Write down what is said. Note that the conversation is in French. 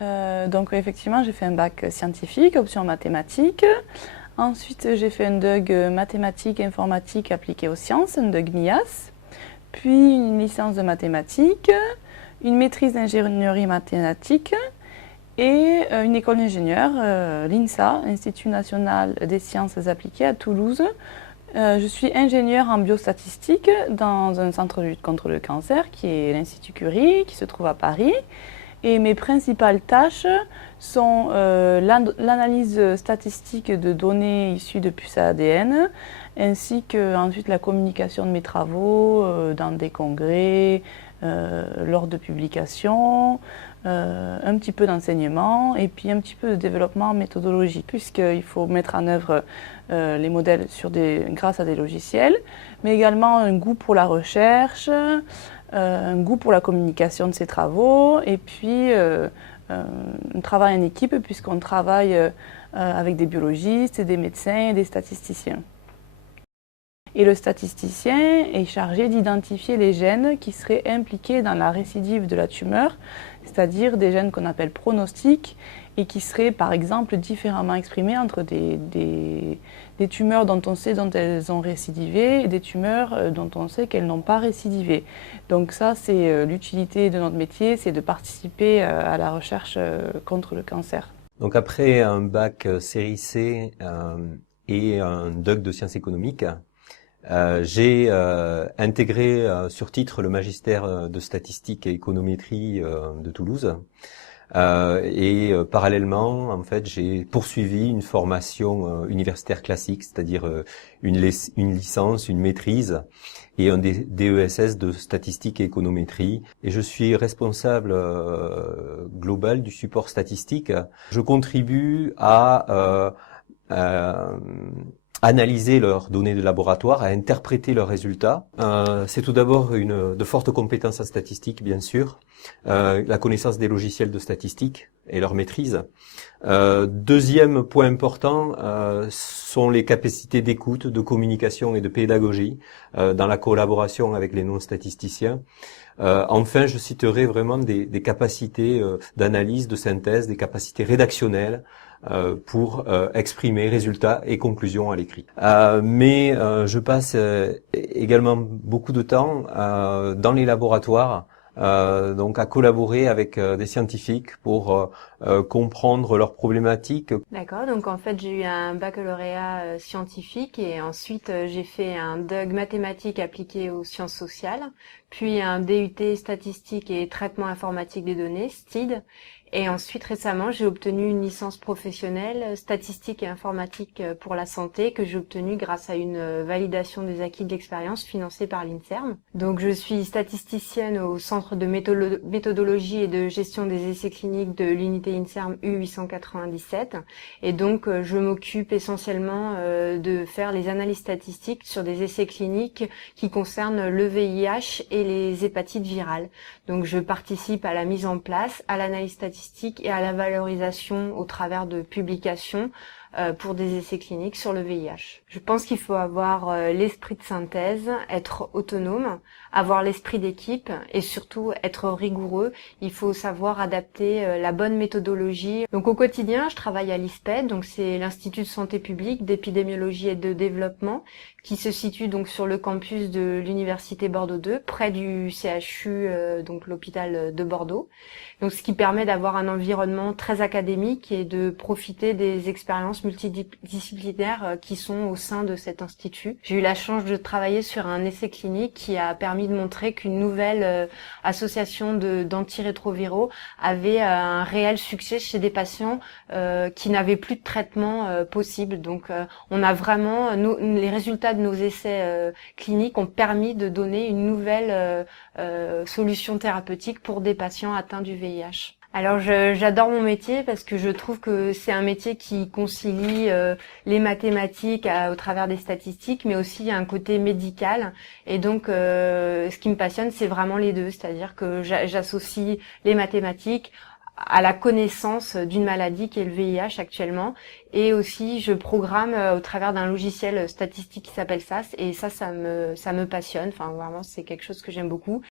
Donc effectivement, j'ai fait un bac scientifique, option mathématiques. Ensuite, j'ai fait un DUG mathématiques informatique appliquée aux sciences, un DUG MIAS. Puis une licence de mathématiques, une maîtrise d'ingénierie mathématique et une école d'ingénieur, l'INSA, Institut national des sciences appliquées à Toulouse. Je suis ingénieure en biostatistique dans un centre de lutte contre le cancer qui est l'Institut Curie, qui se trouve à Paris. Et mes principales tâches sont l'analyse statistique de données issues de puces à ADN, ainsi que ensuite la communication de mes travaux dans des congrès, lors de publications, un petit peu d'enseignement et puis un petit peu de développement méthodologique, puisqu'il faut mettre en œuvre les modèles grâce à des logiciels, mais également un goût pour la recherche, un goût pour la communication de ces travaux et puis un travail en équipe puisqu'on travaille avec des biologistes, des médecins et des statisticiens. Et le statisticien est chargé d'identifier les gènes qui seraient impliqués dans la récidive de la tumeur, c'est-à-dire des gènes qu'on appelle pronostiques et qui seraient par exemple différemment exprimés entre des tumeurs dont on sait dont elles ont récidivé et des tumeurs dont on sait qu'elles n'ont pas récidivé. Donc ça, c'est l'utilité de notre métier, c'est de participer à la recherche contre le cancer. Donc après un bac série C et un DUG de sciences économiques, j'ai intégré sur titre le magistère de statistique et économétrie de Toulouse. Parallèlement, en fait, j'ai poursuivi une formation universitaire classique, c'est-à-dire une licence, une maîtrise et un DESS de statistique et économétrie. Et je suis responsable global du support statistique. Je contribue à analyser leurs données de laboratoire, à interpréter leurs résultats. C'est tout d'abord de fortes compétences en statistique, bien sûr, la connaissance des logiciels de statistique et leur maîtrise. Deuxième point important sont les capacités d'écoute, de communication et de pédagogie dans la collaboration avec les non-statisticiens. Enfin, je citerai vraiment des capacités d'analyse, de synthèse, des capacités rédactionnelles pour exprimer résultats et conclusions à l'écrit. Mais je passe également beaucoup de temps dans les laboratoires, donc à collaborer avec des scientifiques pour comprendre leurs problématiques. D'accord, donc en fait j'ai eu un baccalauréat scientifique et ensuite j'ai fait un DUG mathématiques appliquées aux sciences sociales, puis un DUT statistique et traitement informatique des données, STID. Et ensuite, récemment, j'ai obtenu une licence professionnelle statistique et informatique pour la santé que j'ai obtenue grâce à une validation des acquis de l'expérience financée par l'INSERM. Donc, je suis statisticienne au Centre de méthodologie et de gestion des essais cliniques de l'unité INSERM U897. Et donc, je m'occupe essentiellement de faire les analyses statistiques sur des essais cliniques qui concernent le VIH et les hépatites virales. Donc, je participe à la mise en place, à l'analyse statistique et à la valorisation au travers de publications pour des essais cliniques sur le VIH. Je pense qu'il faut avoir l'esprit de synthèse, être autonome, avoir l'esprit d'équipe et surtout être rigoureux. Il faut savoir adapter la bonne méthodologie. Donc au quotidien, je travaille à l'ISPED, donc c'est l'Institut de santé publique, d'épidémiologie et de développement, qui se situe donc sur le campus de l'Université Bordeaux 2, près du CHU, donc l'hôpital de Bordeaux. Donc ce qui permet d'avoir un environnement très académique et de profiter des expériences multidisciplinaires qui sont au sein de cet institut. J'ai eu la chance de travailler sur un essai clinique qui a permis de montrer qu'une nouvelle association d'antirétroviraux avait un réel succès chez des patients qui n'avaient plus de traitement possible. Donc on a vraiment les résultats de nos essais cliniques ont permis de donner une nouvelle solution thérapeutique pour des patients atteints du VIH. Alors j'adore mon métier parce que je trouve que c'est un métier qui concilie les mathématiques au travers des statistiques, mais aussi il y a un côté médical. Et donc ce qui me passionne, c'est vraiment les deux, c'est-à-dire que j'associe les mathématiques à la connaissance d'une maladie qui est le VIH actuellement, et aussi je programme au travers d'un logiciel statistique qui s'appelle SAS, et ça me passionne. Enfin vraiment, c'est quelque chose que j'aime beaucoup.